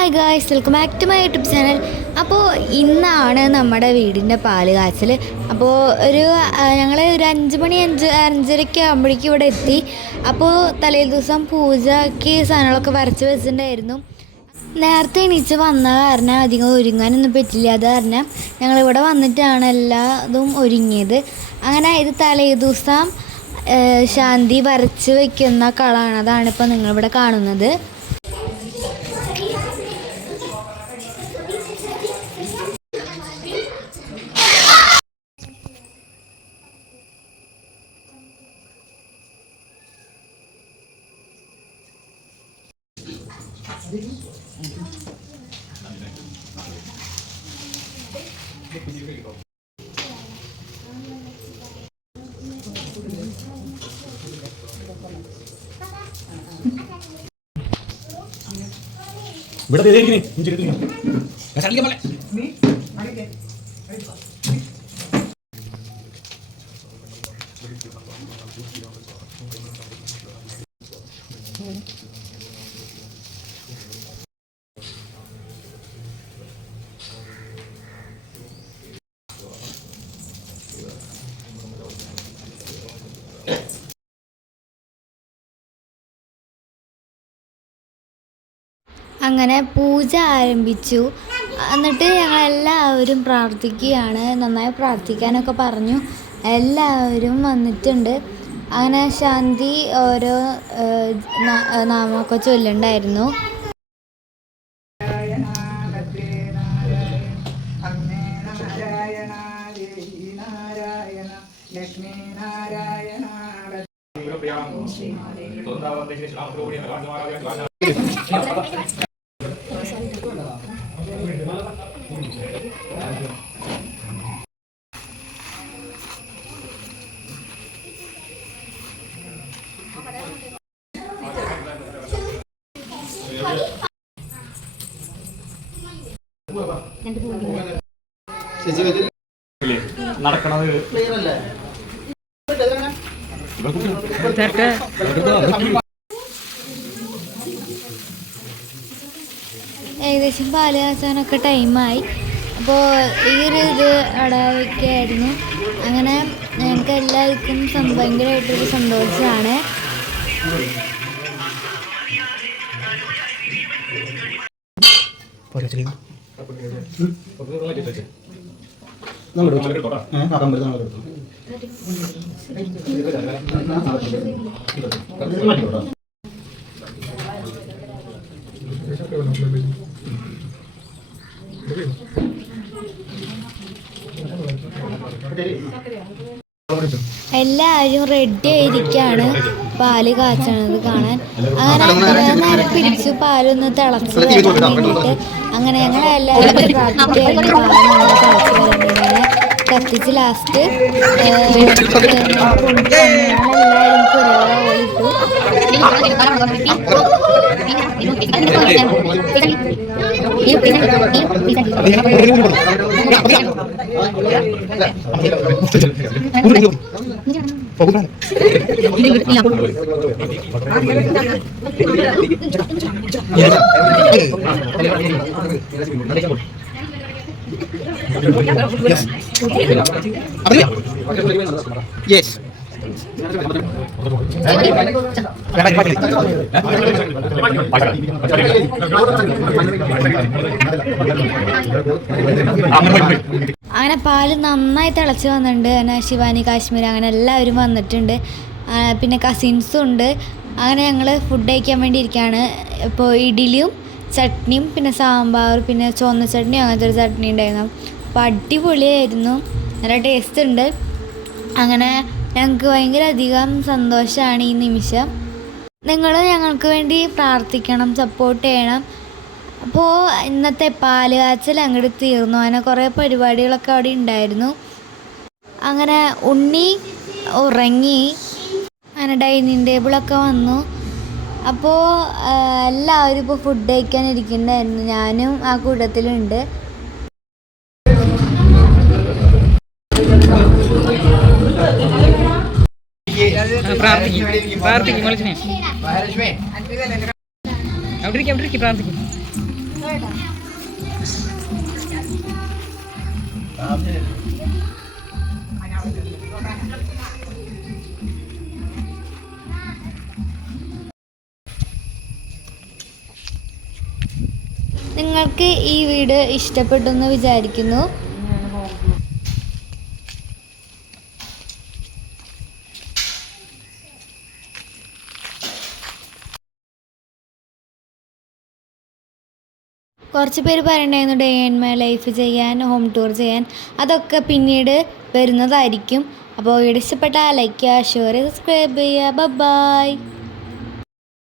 Hi guys, welcome back to my YouTube channel. അപ്പോൾ ഇന്നാണ് നമ്മുടെ വീടിൻ്റെ പാല് കാച്ചൽ. അപ്പോൾ ഞങ്ങൾ ഒരു 5 മണി 5:30 ആകുമ്പോഴേക്കും ഇവിടെ എത്തി. അപ്പോൾ തലേ ദിവസം പൂജയ്ക്ക് സാധനങ്ങളൊക്കെ വരച്ച് വെച്ചിട്ടുണ്ടായിരുന്നു. നേരത്തെ എണീച്ച് വന്ന കാരണം അധികം ഒരുങ്ങാനൊന്നും പറ്റില്ല. അത് കാരണം ഞങ്ങളിവിടെ വന്നിട്ടാണ് എല്ലാതും ഒരുങ്ങിയത്. അങ്ങനെ ഇത് തലേ ദിവസം ശാന്തി വരച്ച് വയ്ക്കുന്ന കളാണ്. അതാണിപ്പോൾ നിങ്ങളിവിടെ കാണുന്നത്. ഇവിടെ അങ്ങനെ പൂജ ആരംഭിച്ചു. എന്നിട്ട് ഞങ്ങളെല്ലാവരും പ്രാർത്ഥിക്കുകയാണ്. നന്നായി പ്രാർത്ഥിക്കാനൊക്കെ പറഞ്ഞു. എല്ലാവരും വന്നിട്ടുണ്ട്. അങ്ങനെ ശാന്തി ഓരോ നാമമൊക്കെ ചൊല്ലുണ്ടായിരുന്നു. നടക്കണത് ഏകദേശം പാല് കാച്ചാനൊക്കെ ടൈമായി. അപ്പോൾ ഈ ഒരു ഇത് അവിടെ വയ്ക്കുകയായിരുന്നു. അങ്ങനെ ഞങ്ങൾക്ക് എല്ലാവർക്കും ഭയങ്കരമായിട്ടൊരു സന്തോഷമാണ്. എല്ലാവരും റെഡി ആയിരിക്കാണ് പാല് കാച്ചണത് കാണാൻ. അങ്ങനെ നേരെ പിടിച്ചു പാലൊന്ന് തിളച്ച് വരാൻ വേണ്ടിയിട്ട്. അങ്ങനെ ഞങ്ങൾ എല്ലാവരും പ്രാർത്ഥിക്കുകയായിരുന്നു പാല് നമ്മൾ തിളച്ച് വരാൻ വേണ്ടി. അങ്ങനെ കത്തിച്ച് ലാസ്റ്റ് ഞങ്ങളെല്ലാവരും Yes. അങ്ങനെ പാല് നന്നായി തിളച്ച് വന്നിട്ടുണ്ട്. അങ്ങനെ ശിവാനി, കാശ്മീർ അങ്ങനെ എല്ലാവരും വന്നിട്ടുണ്ട്. പിന്നെ കസിൻസും ഉണ്ട്. അങ്ങനെ ഞങ്ങൾ ഫുഡ് കഴിക്കാൻ വേണ്ടി ഇരിക്കുകയാണ്. ഇപ്പോൾ ഇഡ്ഡലിയും ചട്നിയും പിന്നെ സാമ്പാർ പിന്നെ ചുവന്ന ചട്നിയും അങ്ങനത്തെ ഒരു ചട്നി ഉണ്ടായിരുന്നു. അപ്പോൾ അടിപൊളിയായിരുന്നു, നല്ല ടേസ്റ്റ് ഉണ്ട്. അങ്ങനെ ഞങ്ങൾക്ക് ഭയങ്കര അധികം സന്തോഷമാണ് ഈ നിമിഷം. നിങ്ങൾ ഞങ്ങൾക്ക് വേണ്ടി പ്രാർത്ഥിക്കണം, സപ്പോർട്ട് ചെയ്യണം. അപ്പോൾ ഇന്നത്തെ പാല് കാച്ചൽ അങ്ങോട്ട് തീർന്നു. അങ്ങനെ കുറേ പരിപാടികളൊക്കെ അവിടെ ഉണ്ടായിരുന്നു. അങ്ങനെ ഉണ്ണി ഉറങ്ങി. അങ്ങനെ ഡൈനിങ് ടേബിളൊക്കെ വന്നു. അപ്പോൾ എല്ലാവരും ഇപ്പോൾ ഫുഡ് കഴിക്കാൻ ഇരിക്കുന്നുണ്ടായിരുന്നു. ഞാനും ആ കൂട്ടത്തിലുണ്ട്. പ്രാർത്ഥിക്കും പ്രാർത്ഥിക്കും. നിങ്ങൾക്ക് ഈ വീഡിയോ ഇഷ്ടപ്പെട്ടു എന്ന് വിചാരിക്കുന്നു. കുറച്ച് പേര് പറയണ്ടായിരുന്നു ഡേ ഇൻ മൈ ലൈഫ് ചെയ്യാൻ, ഹോം ടൂർ ചെയ്യാൻ. അതൊക്കെ പിന്നീട് വരുന്നതായിരിക്കും. അപ്പോൾ വീഡിയോ ഇഷ്ടപ്പെട്ടാൽ ലൈക്ക് ചെയ്യുക, ഷെയർ ചെയ്യുക, സബ്സ്ക്രൈബ് ചെയ്യുക. ബൈ.